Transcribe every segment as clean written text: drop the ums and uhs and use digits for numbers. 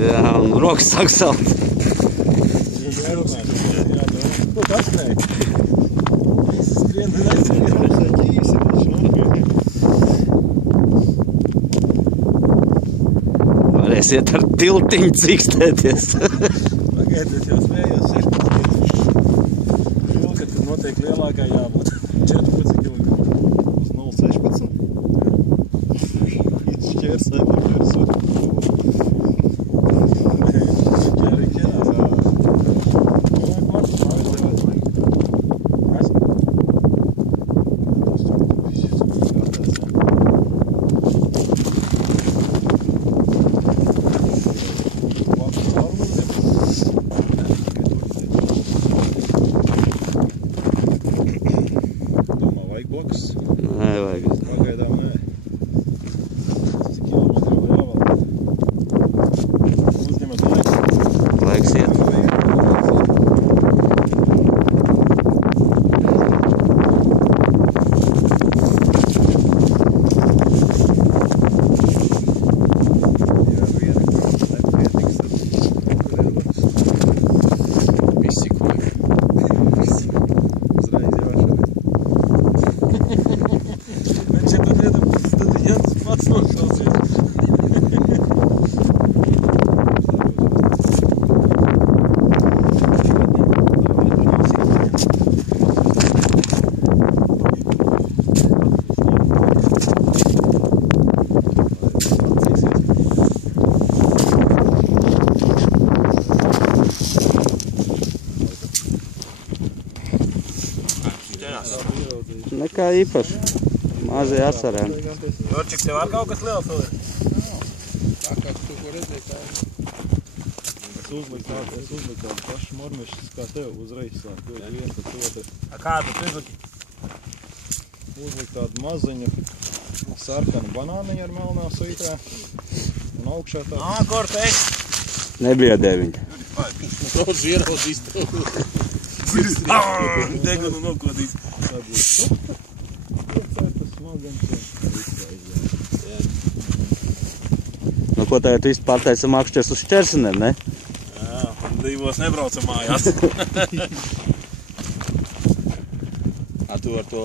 Jā, un rokas sāk salt. Ko tu atspēji? Skrien, tu neskrien. Varēsiet ar tiltiņu cikstēties. Pagaidiet, jau smējos 16. Vilka, tad noteikti lielākai jābūt 14 kg. Uz 0,16. Šķērsai par virsmu. Boks? Nē, vajag. Pagaidām nē. Cik kilometri vēl jāvalda? Uzņemat laiku. Laiks iet. Jā, viena, kur nepietiks, tad kur ir otrs. Visi koļi. Uzreiz jāšana. Bet ja tad iedabūt, tad Jans pats nošausies. Nekā īpaši. Mazie asarēni. Jorčik, tev ar kaut kas liels vēl ir? Tā kā tu ko redzēji, tā ir. Es uzliku tādu pašu mormešas kā tev uzreiz sāk. Tu ir viens, tad otrs. Kādu tu izliki? Uzliku tādu maziņu sarkanu banāniņu ar melnā svītrā. Un augšā tādu. Korteiks. Nebiedē viņa. Daudz ieraudzīs tev. Degunu nokodīs. Tādu supta. Piecētas smagams. Nu, ko tagad viss pārtaisa mākšķers uz šķersenēm, ne? Jā, un divos nebrauca mājās. Tu ar to...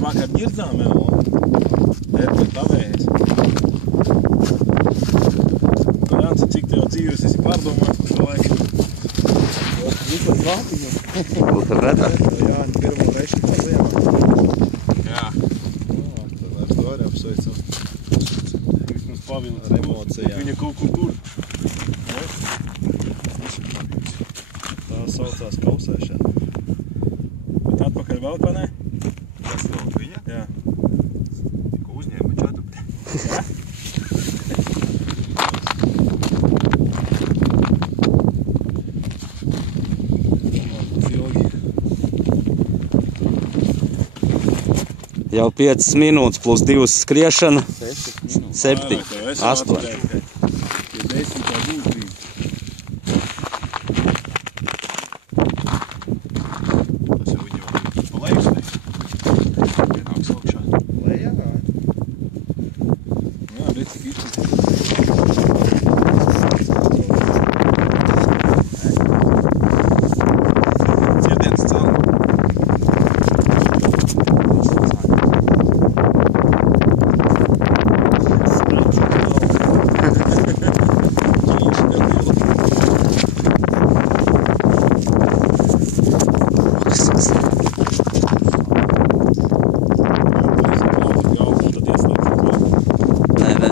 Vakar ģirdzām jau, Erka tavējas. Jānci, cik tev dzīves esi pārdomājis par šo laiku? Vispār zvātiņu. Būtu redzēt. Jāņa pirmo reizi pa ziemā. Jā. Tad ar to arī apsveicam. Vismaz pavilits Ar emocijām. Viņa kaut kur tur. Tā saucās kausēšana. Bet atpakaļ vēl kā ne? Tas vēl viņa? Jā. Ko uzņēma čatupti. Jā? Jau 5 minūtes plus 2 skriešana. 7, 8.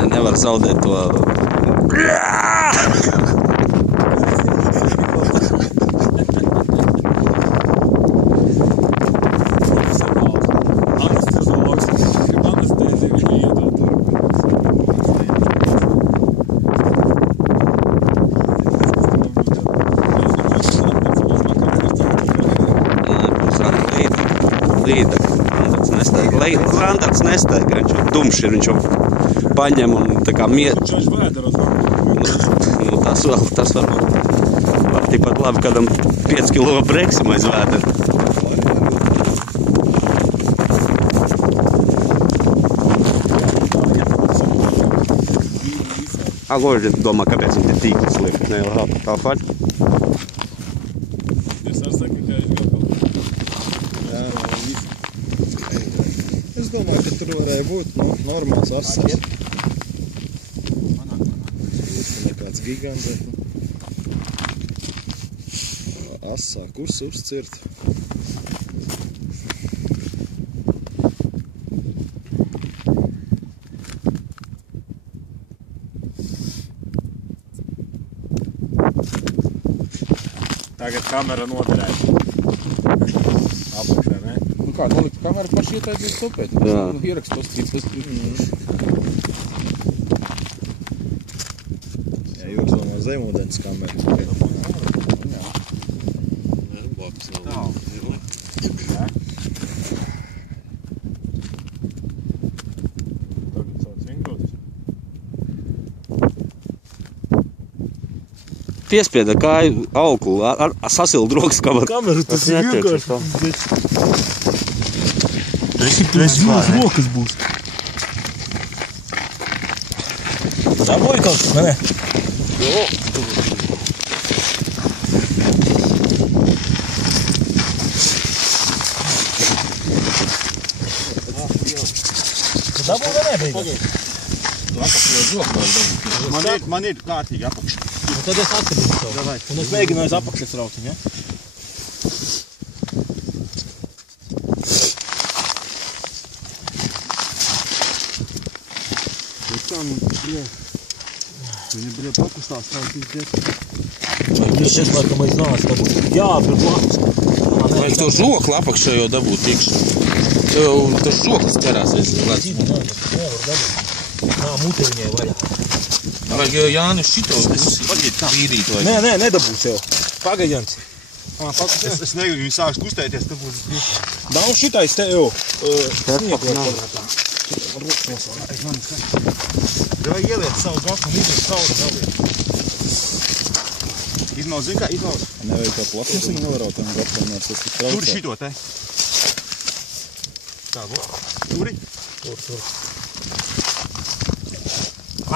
Nevar zaudēt to. Landaks nestaigā, viņš jau tumšs ir, viņš jau paņem un tā kā Viņš vēderos. Nu, tas var tikpat labi kādam 5 kilo breksim aiz vēdera. Agora domā, kāpēc viņi ir tīkli slieki. Ne, tā faļ. Es arī saku, ka viņš kaut kaut. Jā, es domāju, ka tur varēja būt normāls asas. Nekāds gigants. Asā, kurs uzcirt. Tagad kamera noderēja. Apakšā, ne? Nu kā, nolikt kameru paši ietaidīt stopēt. Jā. Ierakst paskatīt. Jā, Jūras domā zemūdens kamera. Tagad sāc vingroties. Piespieda kāju auklu, ar sasildu rokas kabat. Kameru tas ir vienkārši. Tu esi jūras rokas būs. Dabūji kaut kas, ne? Jo. Tu dabūji vai ne, beigās? Man ir kārtīgi apakšā. Un tad es atskatīšu savu. Un es mēģināju aiz apakšas rauciņu, ja? Viņi bija pakustās tā izdiet. Viņš šeit laikam aiz nāc dabūt. Jā, tur blakus. Vajag to žokli apakšā jau dabūt iekšā. Tev tas žoklis ķerās aiz lēts. Nevar dabūt. Nā, mute viņai vaļā. Vajag Jāni šito vīrīt vajag. Nē, nedabūs jau. Pagaid, Jans. Es negribu, viņi sāks kustēties, tad būs... Nav šitais te jau. Vai ieliet savu gafu un iziet cauri galviem. Izmauz, zin kā, izmauz. Nevajag tā plakums nevarot tam gafam, nes tas tik traucē. Turi šito te. Tā, turi. Tur.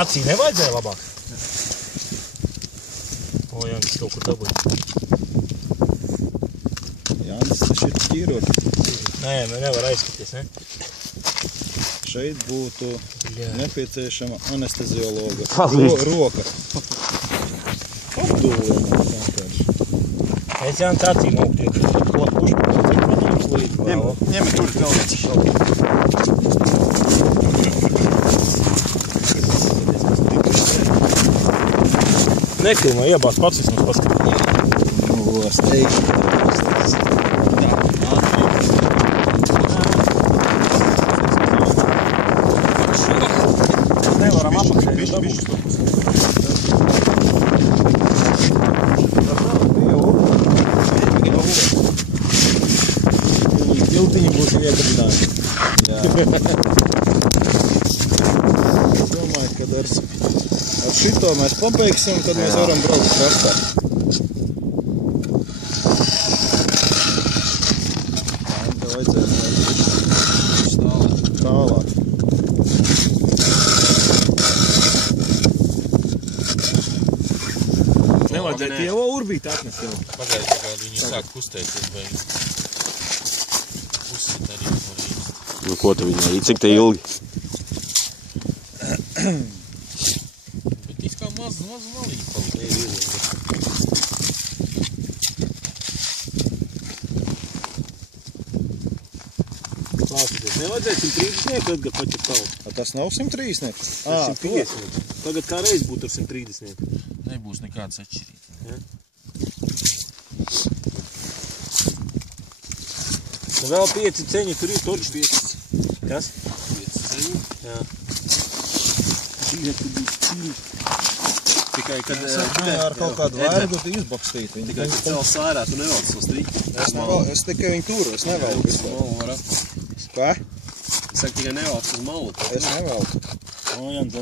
Acī nevajadzēja labāk? O, Jānis kaut kur dabūja. Jānis, tas ir ķīroši. Nē, nevar aizskaties, ne? Šeit būtu nepieciešama anesteziologa. Palīdz. Roka. Apdulojumā vienkārši. Es Jānis acīm augtiek. Protams, līdz. Ņemi tur vēl viens. Nekilmā iebās pats vismaz paskatīt. Nu, steigti. Nevaram apakšē dabūt. Iltiņi būsim iekabinājumi. Jā. Es domāju, ka ar šito mēs pabeigsim, tad mēs varam braukt krastā. Tā vajadzēs tālāk. Nevajadzēja tie jau urbīt atnest jau. Pagaid, kā viņi sāk kustēties, vai uzsit arī var īst. Nu, ko tu viņai, cik te ilgi? Bet it kā maz malīgi palika. Klausieties, nevajadzēja 130 atgat paķert tavu. Tas nav 130? 150. Tagad kā reiz būtu ar 130. Nebūs nekādas atšķirības. Nu vēl 5 ceņi, tur ir toči 5. Kas? 5 ceļi? Jā. Tikai, kad... Ar kaut kādu vērgu izbakstīt viņu. Tikai, kad cels sārā, tu nevelc to striķi. Es tikai viņu turu, es nevelku vispār. Malu var atpakaļ. Kā? Es saku, tikai nevelc uz malu. Es nevelku. O, Jānis,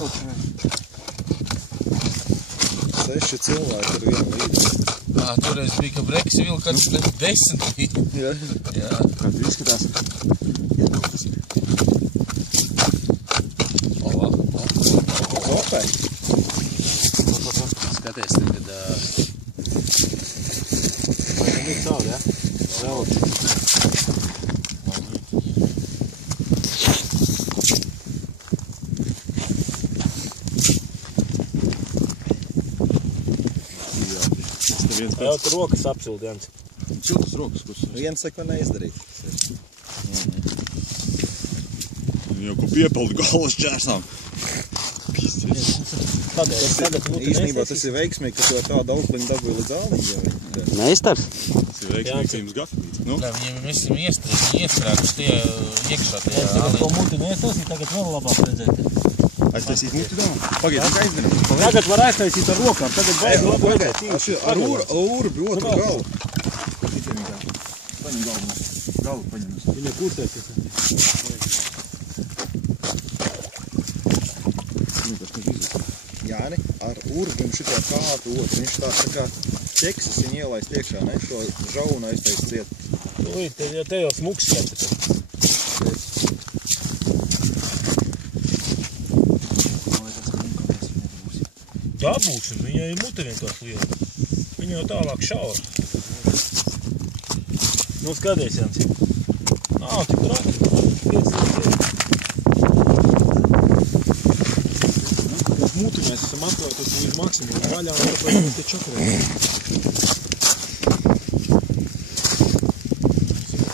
6 cilvēki ar vienu līdzi. Toreiz bija, ka breksi vilka kāds 10 bija. Jā. Jā. Kā tu izskatās? Kopē. Skaties, kad... Vai ir cauri, ja? Vēl. Jau tu rokas apsildi, Jans. Čiltas rokas, kas Viens seko neizdarīt. jau ko piepildu galvas čērsām. Īstenībā tas ir veiksmīgi, ka tu ar tādu aukliņu dabūji līdz āliņiem. Neiztars? Tas ir veiksmīgs jums gafīts. Nu? Nē, viņiem esam iestrēguši tie iekšā tajā Tagad to muti neaiztaisīt, tagad vēl labāk redzēt. Aiztaisīt muti domā? Pagaid, kā izdarīt? Tagad var aiztaisīt ar rokām, tagad baigi labi redzēt. Ar urbi otru galu. Paņem galvu paņem. Viņa kūstēs. Jāni, ar urbi un šitā kātu otru. Viņš tā kā ķeksis viņa ielaist iekšā, ne? Šo žaunu aiztaist ciet. Te jau smuks skats. Dabūsim, viņai ir mute vienkārši liela. Viņa jau tālāk šaura. Nu, skaties, Jans. Nav tik traki. Muti mēs esam atklājuši līdz maksimumam. Vaļā un tāpēc mēs te čakarējam.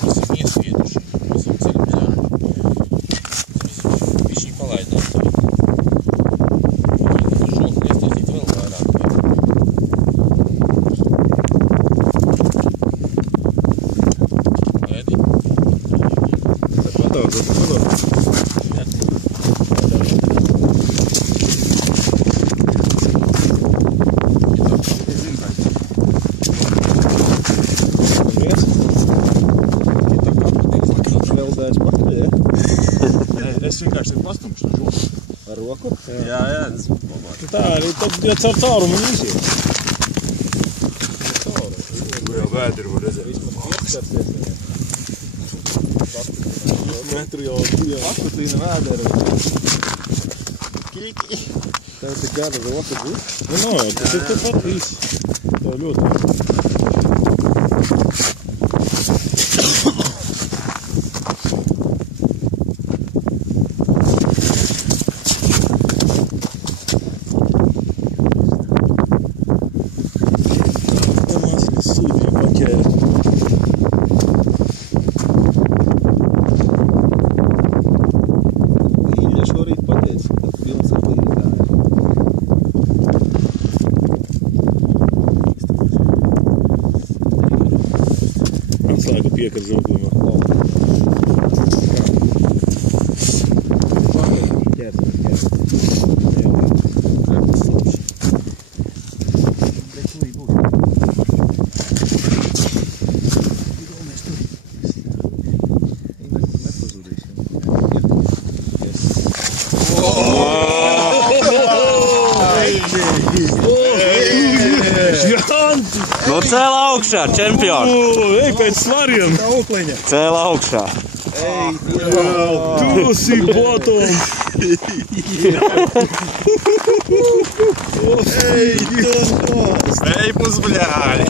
Mēs esam iesvieduši. Mēs esam ceļam zāri. Viņš viņu palaidām tagad. Žoku iestaisīt vēl vairāk. Laidi. Es vienkārši ir pastumšu to žoku. Ar roku? Jā. Tā arī, tad jau caur caurumu un iziet. Ko jau vēderi var redzēt. Metru jau Atpatīna vēdera. Tev tik gada roka būs? Nu, no, tas ir tepat viss. Tev ļoti. Atslēgu piekar zogumā. Nu cēl augšā, čempioni! Ej, pēc svariem! Cēl augšā! Tu si potom! Ej, puzbļāļi!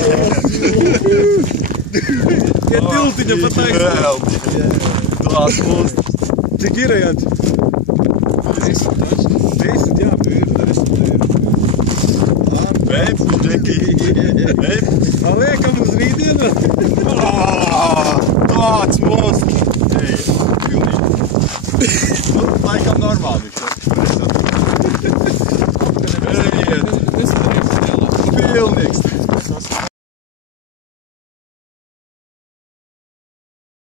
Pie tiltiņa pat aizstāv! Tās mūs! Cik ir, Jants? 10, jā. Veipus, Džeki! Veipus! Liekam uz rītdienu! Tāds moski! Ej, pilnīgi! Nu, laikam normāli.